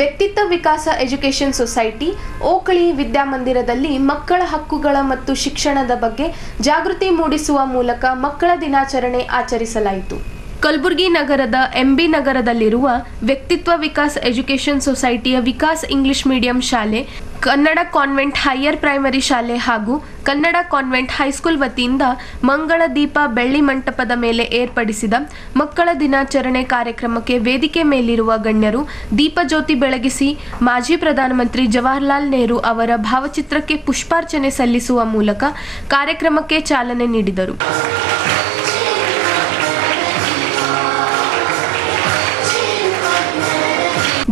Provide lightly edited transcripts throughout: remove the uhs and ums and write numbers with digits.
ವ್ಯಕ್ತಿತ್ವ ವಿಕಾಸ education society ಓಕಳಿ ವಿದ್ಯಾಮಂದಿರದಲ್ಲಿ ಮಕ್ಕಳ ಹಕ್ಕುಗಳ ಮತ್ತು ಶಿಕ್ಷಣದ ಬಗ್ಗೆ ಜಾಗೃತಿ ಮೂಡಿಸುವ ಮೂಲಕ ಮಕ್ಕಳ ದಿನಾಚರಣೆ ಆಚರಿಸಲಾಯಿತು. ಕಲಬುರಗಿ ನಗರದ ಎಂಬಿ ನಗರದಲ್ಲಿರುವ ವ್ಯಕ್ತಿತ್ವ ವಿಕಾಸ್ ಎಜುಕೇಷನ್ ಸೊಸೈಟಿಯ ವಿಕಾಸ್ ಇಂಗ್ಲಿಷ್ ಮೀಡಿಯಂ ಶಾಲೆ, ಕನ್ನಡ ಕಾನ್ವೆಂಟ್ ಹೈಯರ್ ಪ್ರೈಮರಿ ಶಾಲೆ ಹಾಗೂ ಕನ್ನಡ ಕಾನ್ವೆಂಟ್ ಹೈಸ್ಕೂಲ್ ವತಿಯಿಂದ ಮಂಗಳ ದೀಪ ಬೆಳ್ಳಿ ಮಂಟಪದ ಮೇಲೆ ಏರ್ಪಡಿಸಿದ ಮಕ್ಕಳ ದಿನಾಚರಣೆ ಕಾರ್ಯಕ್ರಮಕ್ಕೆ ವೇದಿಕೆ ಮೇಲಿರುವ ಗಣ್ಯರು ದೀಪಜ್ಯೋತಿ ಬೆಳಗಿಸಿ ಮಾಜಿ ಪ್ರಧಾನಮಂತ್ರಿ ಜವಾಹರಲಾಲ್ ನೆಹರು ಅವರ ಭಾವಚಿತ್ರಕ್ಕೆ ಪುಷ್ಪಾರ್ಚನೆ ಸಲ್ಲಿಸುವ ಮೂಲಕ ಕಾರ್ಯಕ್ರಮಕ್ಕೆ ಚಾಲನೆ ನೀಡಿದರು.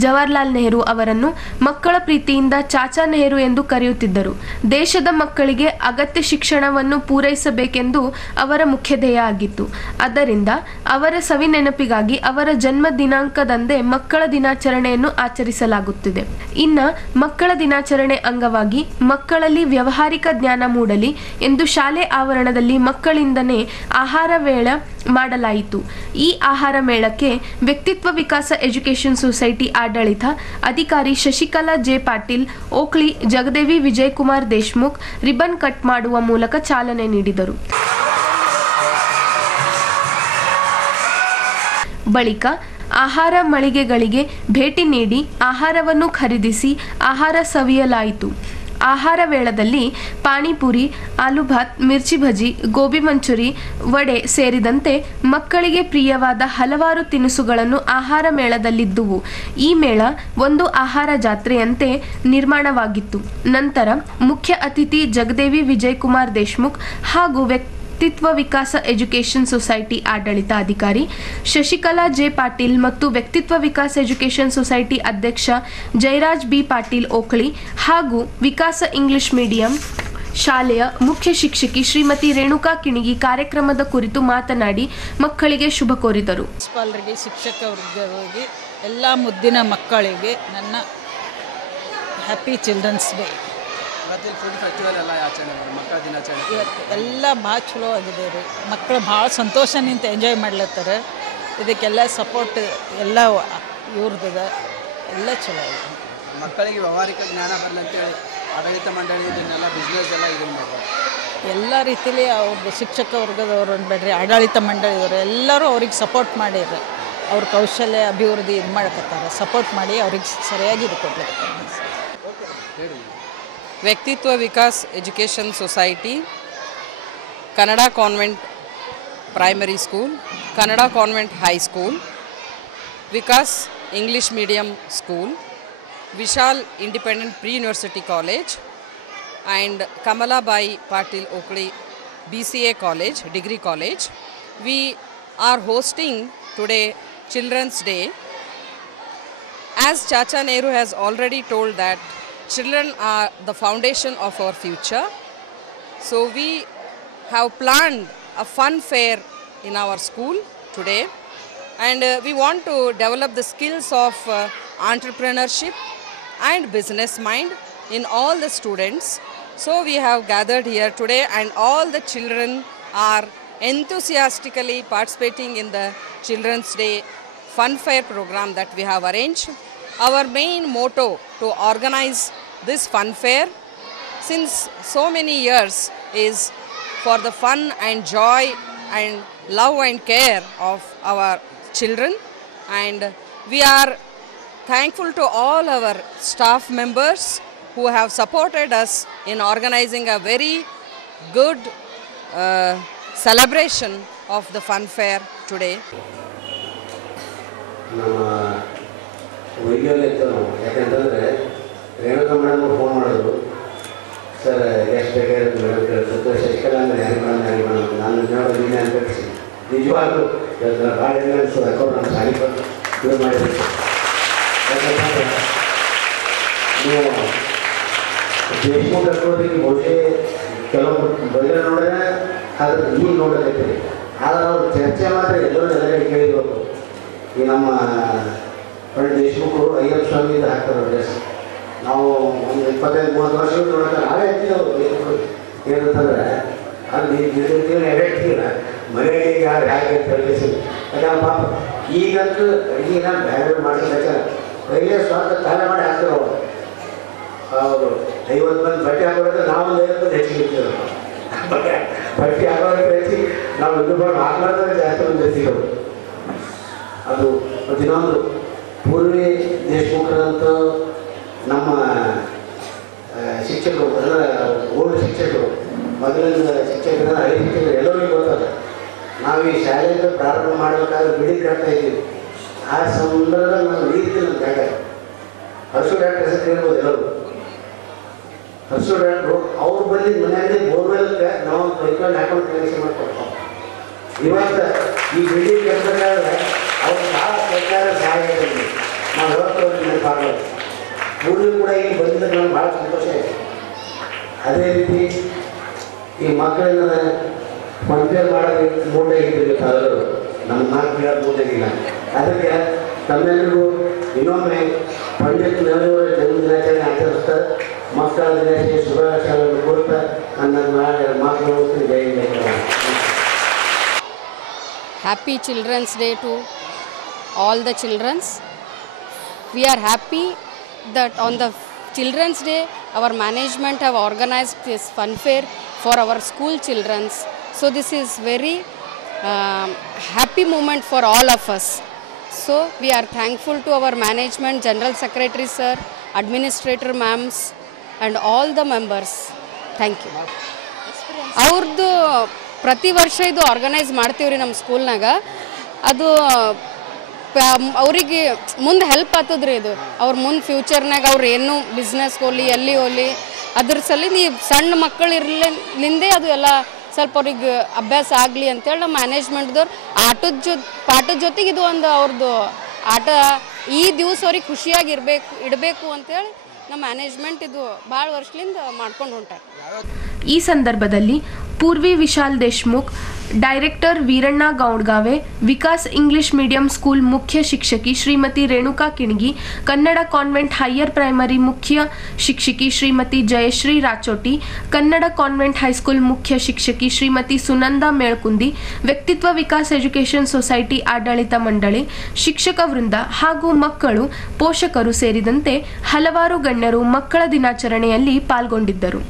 ಜವಾಹರಲಾಲ್ ನೆಹರು ಅವರನ್ನು ಮಕ್ಕಳ ಪ್ರೀತಿಯಿಂದ ಚಾಚಾ ನೆಹರು ಎಂದು ಕರೆಯುತ್ತಿದ್ದರು. ದೇಶದ ಮಕ್ಕಳಿಗೆ ಅಗತ್ಯ ಶಿಕ್ಷಣವನ್ನು ಪೂರೈಸಬೇಕೆಂದು ಅವರ ಮುಖ್ಯ ಧ್ಯೇಯ ಆಗಿತ್ತು. ಆದ್ದರಿಂದ ಅವರ ಸವಿ ನೆನಪಿಗಾಗಿ ಅವರ ಜನ್ಮ ದಿನಾಂಕದಂದೇ ಮಕ್ಕಳ ದಿನಾಚರಣೆಯನ್ನು ಆಚರಿಸಲಾಗುತ್ತಿದೆ. ಇನ್ನು ಮಕ್ಕಳ ದಿನಾಚರಣೆ ಅಂಗವಾಗಿ ಮಕ್ಕಳಲ್ಲಿ ವ್ಯಾವಹಾರಿಕ ಜ್ಞಾನ ಮೂಡಲಿ ಎಂದು ಶಾಲೆ ಆವರಣದಲ್ಲಿ ಮಕ್ಕಳಿಂದನೇ ಆಹಾರ ಮೇಳ ಮಾಡಲಾಯಿತು. ಈ ಆಹಾರ ಮೇಳಕ್ಕೆ ವ್ಯಕ್ತಿತ್ವ ವಿಕಾಸ ಎಜುಕೇಷನ್ ಸೊಸೈಟಿ ಆಡಳಿತ ಅಧಿಕಾರಿ Shashikala J Patil, Okli Jagadevi Vijayakumar Deshmukh ribbon cut ಮಾಡುವ ಮೂಲಕ ಚಾಲನೆ ನೀಡಿದರು. ಬಳಿಕ ಆಹಾರ ಮಳಿಗೆಗಳಿಗೆ ಭೇಟಿ ನೀಡಿ ಆಹಾರವನ್ನು ಖರೀದಿಸಿ ಆಹಾರ ಸವಿಯಲಾಯಿತು. ಆಹಾರ ವೇಳದಲ್ಲಿ ಪಾನಿಪುರಿ, ಆಲೂಭಾತ್, ಮಿರ್ಚಿ ಭಜಿ, ಗೋಬಿ ಮಂಚೂರಿ, ವಡೆ ಸೇರಿದಂತೆ ಮಕ್ಕಳಿಗೆ ಪ್ರಿಯವಾದ ಹಲವಾರು ತಿನಿಸುಗಳನ್ನು ಆಹಾರ ಮೇಳದಲ್ಲಿದ್ದುವು. ಈ ಮೇಳ ಒಂದು ಆಹಾರ ಜಾತ್ರೆಯಂತೆ ನಿರ್ಮಾಣವಾಗಿತ್ತು. ನಂತರ ಮುಖ್ಯ ಅತಿಥಿ ಜಗದೇವಿ ವಿಜಯಕುಮಾರ್ ದೇಶ್ಮುಖ್ ಹಾಗೂ ವ್ಯಕ್ತಿತ್ವ ವಿಕಾಸ ಎಜುಕೇಷನ್ ಸೊಸೈಟಿ ಆಡಳಿತ ಅಧಿಕಾರಿ ಶಶಿಕಲಾ ಜೆ ಪಾಟೀಲ್ ಮತ್ತು ವ್ಯಕ್ತಿತ್ವ ವಿಕಾಸ ಎಜುಕೇಷನ್ ಸೊಸೈಟಿ ಅಧ್ಯಕ್ಷ ಜಯರಾಜ್ ಬಿ ಪಾಟೀಲ್ ಓಕಳಿ ಹಾಗೂ ವಿಕಾಸ ಇಂಗ್ಲಿಷ್ ಮೀಡಿಯಂ ಶಾಲೆಯ ಮುಖ್ಯ ಶಿಕ್ಷಕಿ ಶ್ರೀಮತಿ ರೇಣುಕಾ ಕಿಣಿಗಿ ಕಾರ್ಯಕ್ರಮದ ಕುರಿತು ಮಾತನಾಡಿ ಮಕ್ಕಳಿಗೆ ಶುಭ ಕೋರಿದರು. ಶಿಕ್ಷಕ ವರ್ಗದವರಿಗೆ ಎಲ್ಲ ಮುದ್ದಿನ ಮಕ್ಕಳಿಗೆ ನನ್ನ ಹ್ಯಾಪಿ ಚಿಲ್ಡ್ರನ್ಸ್ ಡೇ. ಎಲ್ಲ ಭಾಳ ಚಲೋ ಆಗಿದೆ ರೀ. ಮಕ್ಕಳು ಭಾಳ ಸಂತೋಷನಿಂದ ಎಂಜಾಯ್ ಮಾಡ್ಲತ್ತಾರೆ. ಇದಕ್ಕೆಲ್ಲ ಸಪೋರ್ಟ್ ಎಲ್ಲ ಇವ್ರದ್ದು ಎಲ್ಲ ಚಲೋ ಆಗಿದೆ. ಮಕ್ಕಳಿಗೆ ವ್ಯಾವಹಾರಿಕ ಜ್ಞಾನ ಬರಲಿ ಅಂತೇಳಿ ಆಡಳಿತ ಮಂಡಳಿ ಇದನ್ನೆಲ್ಲ ಬಿಸ್ನೆಸ್ ಎಲ್ಲ ಇದನ್ನು ಮಾಡ್ತಾರೆ. ಎಲ್ಲ ರೀತಿಲಿ ಅವ್ರದ್ದು ಶಿಕ್ಷಕ ವರ್ಗದವರು ಬೇಡ್ರಿ, ಆಡಳಿತ ಮಂಡಳಿಯವರು ಎಲ್ಲರೂ ಅವ್ರಿಗೆ ಸಪೋರ್ಟ್ ಮಾಡಿದ್ರು. ಅವ್ರ ಕೌಶಲ್ಯ ಅಭಿವೃದ್ಧಿ ಇದು ಮಾಡಕತ್ತಾರೆ, ಸಪೋರ್ಟ್ ಮಾಡಿ ಅವ್ರಿಗೆ ಸರಿಯಾಗಿ ಇದು ಕೊಡ್ಲಿಕ್ಕೆ. ವ್ಯಕ್ತಿತ್ವ Vikas education society, Kannada convent primary school, Kannada convent high school, Vikas English medium school, Vishal independent pre university college and Kamalabai Patil Oakli BCA College, Degree College. We are hosting today Children's Day. As Chacha Nehru has already told that children are the foundation of our future. So we have planned a fun fair in our school today, and we want to develop the skills of entrepreneurship and business mind in all the students. So we have gathered here today, and all the children are enthusiastically participating in the Children's Day Fun Fair program that we have arranged. Our main motto to organize this fun fair since so many years is for the fun and joy and love and care of our children, and we are thankful to all our staff members who have supported us in organizing a very good celebration of the fun fair today. Renuka madam phone ಮಾಡಿದ್ರು, sir ಎಷ್ಟು ಬೇಕಾದ್ರೆ madam ಕೇಳಿದ್ರು, ಶಶಿಕಲಾ ಅಂದರೆ Harry madam ನಾನು ನಿನ್ನೆ ಅನ್ಪಿಸಿ ನಿಜವಾಗ್ಲೂ ಭಾಳ ಹೆಂಗೆ ಅನಿಸೋದು ಅಕೌಂಟ್ ನಮ್ಮ ಸಾರಿ ಇದು ಮಾಡಿದ್ರು. ಯಾಕಂದ್ರೆ ನೀವು ದೇಶಮುಖ ಹಾಕೋದಕ್ಕೆ ಬಹುಶಃ ಕೆಲವು ಬಗೆ ನೋಡಿದ್ರೆ ಅದ್ರ ಈಗ ನೋಡೋದೈತೆ. ಆದರೆ ಅವ್ರು ಚರ್ಚೆ ಮಾತ್ರ ಎಲ್ಲರೂ ಎಲ್ಲ ಕಡೆ ಕೇಳಿರ್ಬೇಕು. ಈ ನಮ್ಮ ದೇಶಮುಖರು ಅಯ್ಯಪ್ಪ ಸ್ವಾಮಿಯಿಂದ ಹಾಕ್ತಾರೆ ಡ್ರೆಸ್. ನಾವು ಒಂದು 25-30 ವರ್ಷಗಳು ನೋಡೋಕೆ ನಾವೇ ಹಚ್ಚಿದೆವು. ಏನಂತಂದ್ರೆ ಅಲ್ಲಿ ಎಡಕ್ಕಿಲ್ಲ ಮನೆಗೆ ಯಾರು ಹೇಗೆ ತಲುಪಿಸಿ. ಯಾಕಂದ್ರೆ ಪಾಪ ಈಗಂತೂ ಅಡುಗೆನ ಬೇರೆ ಮಾಡಬೇಕಾದ್ರೆ ಕೈಲೇ ಸ್ವಂತ ತಾಳೆ ಮಾಡಿ ಹಾಕ್ತಿರೋ ಅವರು 50 ಮಂದಿ ಬಟ್ಟೆ ಹಾಕೋದ್ರೆ ನಾವು 50 ಮಂದಿ ಹೆಚ್ಚಿಗೆ ಇರ್ತೀವಿ. ಬಟ್ಟೆ ಹಾಕೋದ್ರೆ ಹೆಚ್ಚಿ ನಾವು ಇನ್ನೊಬ್ಬರು ಹಾಕೋದ್ರೆ ಜಾಸ್ತಿ ಮಂದಿ ಹೆಚ್ಚಿಗೆ. ಅದು ಇನ್ನೊಂದು ಪೂರ್ವಿ ದೇಶಮುಖರಂತ ನಮ್ಮ ಶಿಕ್ಷಕರು ಅಂದರೆ ಓಲ್ಡ್ ಶಿಕ್ಷಕರು, ಮೊದಲಿನ ಶಿಕ್ಷಕರ ಹಳೆ ಶಿಕ್ಷಕರು ಎಲ್ಲರಿಗೂ ಗೊತ್ತದ. ನಾವು ಈ ಶಾಲೆಯಿಂದ ಪ್ರಾರಂಭ ಮಾಡಬೇಕಾದ್ರೆ ಬಿಡಿ ಕಟ್ತಾ ಇದ್ದೀವಿ. ಆ ಸಂದರ್ಭದಲ್ಲಿ ನಾವು ನೀರಿದ್ದೆ ನಮ್ಮ ಜಾಗ. ಹರ್ಷು ಡಾಕ್ಟರ್ ಹೆಸರು ಹೇಳ್ಬೋದು ಎಲ್ಲರೂ. ಹರ್ಷು ಡಾಕ್ಟ್ರು ಅವ್ರು ಬಂದು ಮನೆಯಲ್ಲಿ ಬೋರ್ವೆಲ್ಗೆ ನಾವು ಕೈಕೊಂಡು ಹಾಕೊಂಡು ಕನೆಕ್ಷನ್ ಮಾಡ್ಕೊಡ್ತಾವೆ. ಇವತ್ತು ಈ ಬಿಡಿ ಕಟ್ಟಬೇಕಾದ್ರೆ ಅವ್ರು ಭಾಳ ಸರ್ಕಾರ ಸಹಾಯ ಇದೆ. ನಾವು ಯಾವತ್ತೂ ನೆನಪಾಗೋದು ಊರಿಗೂ ಕೂಡ ಈಗ ಬಂದಿದ್ದಕ್ಕೆ ನಮ್ಗೆ ಭಾಳ ಸಂತೋಷ ಇದೆ. ಅದೇ ರೀತಿ ಈ ಮಕ್ಕಳನ್ನ ಕಂಪೇರ್ ಮಾಡೋದು ಮೂಟಾಗಿದ್ದೀವಿ ತಾವೆಲ್ಲರೂ. ನಮ್ಮ ಮಾತು ಕೇಳೋದು ಮೂಟಾಗಿಲ್ಲ. ಅದಕ್ಕೆ ತಮ್ಮೆಲ್ಲರಿಗೂ ಇನ್ನೊಮ್ಮೆ ಪಂಡಿತ್ ನೆಹರೂರ ಜನ್ಮದಿನಾಚರಣೆ ಆಚರಿಸ್ತಾರೆ. ಮಕ್ಕಳ ದಿನಾಚರಣೆ ಶುಭಾಶಯಗಳನ್ನು ಕೊಡ್ತಾ ನನ್ನ ಮಾತುಗಳು ಜೈ ಜೈ. Happy Children's Day to all the childrens. We are happy that on the Children's Day our management have organized this fun fair for our school childrens. So this is very happy moment for all of us. So we are thankful to our management, General Secretary sir, Administrator ma'ams and all the members. Thank you. ಅವ್ರದ್ದು ಪ್ರತಿ ವರ್ಷ ಇದು organise ಮಾಡ್ತೀವ್ರಿ ನಮ್ಮ ಸ್ಕೂಲ್ನಾಗ. ಅದು ಅವರಿಗೆ ಮುಂದೆ help ಆಗ್ತದ್ರಿ. ಇದು ಅವ್ರ ಮುಂದೆ ಫ್ಯೂಚರ್ನಾಗ ಅವ್ರು ಏನು ಬಿಸ್ನೆಸ್ ಹೋಗಲಿ ಎಲ್ಲಿ ಹೋಗಲಿ ಅದ್ರ ಸಲ ನೀವು ಸಣ್ಣ ಮಕ್ಕಳು ಇರಲಿಂದೇ ಅದು ಎಲ್ಲ ಸ್ವಲ್ಪ ಅವ್ರಿಗೆ ಅಭ್ಯಾಸ ಆಗಲಿ ಅಂತೇಳಿ ನಮ್ಮ ಮ್ಯಾನೇಜ್ಮೆಂಟ್ದವ್ರು ಪಾಠದ ಜೊತೆಗೆ ಇದು ಒಂದು ಅವ್ರದ್ದು ಆಟ ಈ ದಿವಸ ಅವ್ರಿಗೆ ಖುಷಿಯಾಗಿ ಇಡಬೇಕು ಅಂತೇಳಿ ನಮ್ಮ ಮ್ಯಾನೇಜ್ಮೆಂಟ್ ಇದು ಭಾಳ ವರ್ಷದಿಂದ ಮಾಡ್ಕೊಂಡು ಹೊಂಟಾರೆ. ಈ ಸಂದರ್ಭದಲ್ಲಿ Purvi Vishal Deshmukh, director Veeranna Goudgave, Vikas English medium school ಮುಖ್ಯ ಶಿಕ್ಷಕಿ Shrimati Renuka Kinagi, Kannada convent higher primary ಮುಖ್ಯ ಶಿಕ್ಷಕಿ ಶ್ರೀಮತಿ ಜಯಶ್ರೀ ರಾಚೋಟಿ, ಕನ್ನಡ ಕಾನ್ವೆಂಟ್ ಹೈಸ್ಕೂಲ್ ಮುಖ್ಯ ಶಿಕ್ಷಕಿ ಶ್ರೀಮತಿ ಸುನಂದಾ ಮೇಳ್ಕುಂದಿ, ವ್ಯಕ್ತಿತ್ವ ವಿಕಾಸ್ ಎಜುಕೇಷನ್ ಸೊಸೈಟಿ ಆಡಳಿತ ಮಂಡಳಿ, ಶಿಕ್ಷಕ ವೃಂದ ಹಾಗೂ ಮಕ್ಕಳು, ಪೋಷಕರು ಸೇರಿದಂತೆ ಹಲವಾರು ಗಣ್ಯರು ಮಕ್ಕಳ ದಿನಾಚರಣೆಯಲ್ಲಿ ಪಾಲ್ಗೊಂಡಿದ್ದರು.